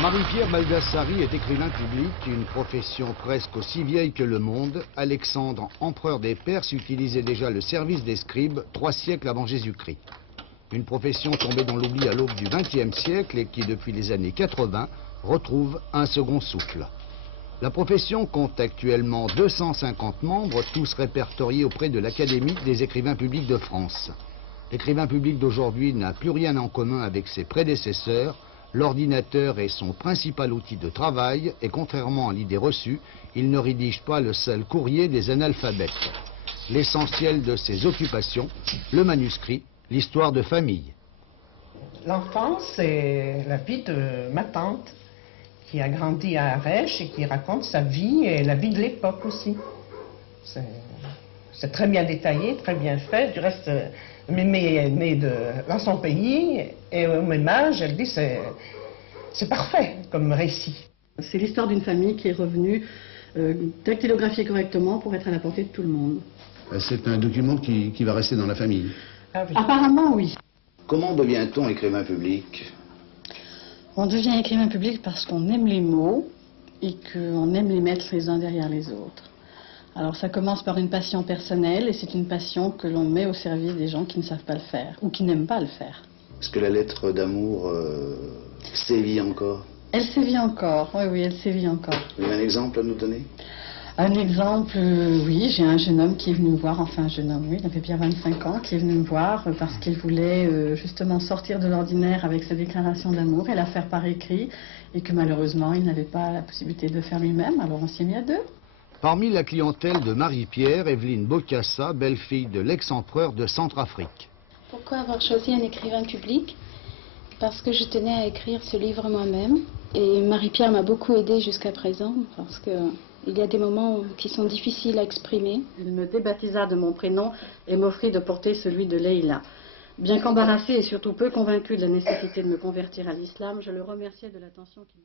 Marie-Pierre Baldassari est écrivain public, une profession presque aussi vieille que le monde. Alexandre, empereur des Perses, utilisait déjà le service des scribes 3 siècles avant Jésus-Christ. Une profession tombée dans l'oubli à l'aube du XXe siècle et qui, depuis les années 80, retrouve un second souffle. La profession compte actuellement 250 membres, tous répertoriés auprès de l'Académie des écrivains publics de France. L'écrivain public d'aujourd'hui n'a plus rien en commun avec ses prédécesseurs. L'ordinateur est son principal outil de travail et contrairement à l'idée reçue, il ne rédige pas le seul courrier des analphabètes. L'essentiel de ses occupations, le manuscrit, l'histoire de famille. L'enfance, c'est la vie de ma tante qui a grandi à Arèche et qui raconte sa vie et la vie de l'époque aussi. C'est très bien détaillé, très bien fait. Du reste, Mémé est née dans son pays et au même âge, elle dit c'est parfait comme récit. C'est l'histoire d'une famille qui est revenue dactylographiée correctement pour être à la portée de tout le monde. C'est un document qui va rester dans la famille. Ah oui. Apparemment, oui. Comment devient-on écrivain public? On devient écrivain public parce qu'on aime les mots et qu'on aime les mettre les uns derrière les autres. Alors ça commence par une passion personnelle et c'est une passion que l'on met au service des gens qui ne savent pas le faire ou qui n'aiment pas le faire. Est-ce que la lettre d'amour sévit encore? Elle sévit encore, oui, elle sévit encore. Vous avez un exemple à nous donner? Un exemple, oui, j'ai un jeune homme qui est venu me voir, enfin un jeune homme, oui, il avait bien 25 ans, qui est venu me voir parce qu'il voulait justement sortir de l'ordinaire avec sa déclaration d'amour et la faire par écrit et que malheureusement il n'avait pas la possibilité de le faire lui-même, alors on s'y est mis à deux. Parmi la clientèle de Marie-Pierre, Evelyne Bokassa, belle-fille de l'ex-empereur de Centrafrique. Pourquoi avoir choisi un écrivain public? Parce que je tenais à écrire ce livre moi-même. Et Marie-Pierre m'a beaucoup aidée jusqu'à présent, parce qu'il y a des moments qui sont difficiles à exprimer. Il me débaptisa de mon prénom et m'offrit de porter celui de Leïla. Bien qu'embarrassée et surtout peu convaincue de la nécessité de me convertir à l'islam, je le remerciais de l'attention qu'il